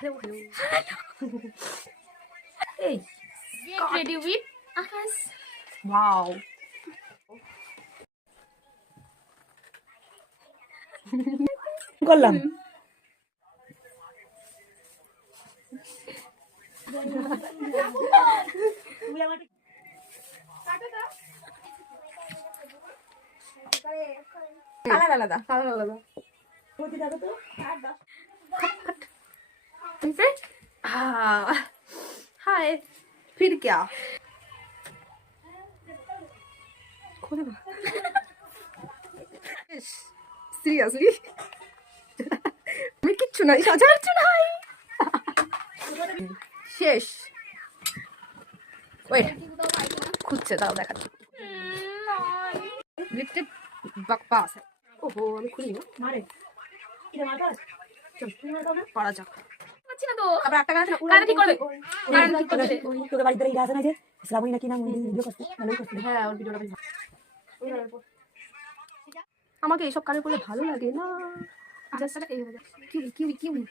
Hello, hello. Hey, Get ready with Akas. wow. করলাম colour আলাদা हाय फिर क्या সিরিয়াসলি আমি কিচ্ছু নাই সাজার কিছু নাই শেষ ওয়েট খুঁজছে দাও দেখা লিপস্টিক बकवास है ओहो আমি খুলি না মারে এটা মারবা চল তুমি মারবা না পড়া যাক পাচ্ছি না তো। আবার একটা গান কারা ঠিক করবে? কারা ঠিক করবে? ওই তোর বাড়িতে এই গাছ না যে শ্রাবণী নাকি নাম ভিডিও করতে ভালোই করতে হ্যাঁ ওর ভিডিওটা বেশ ভালো আমাকে এইসব কালার করলে ভালো লাগে না জাস্ট এই হয়ে যায় কিউই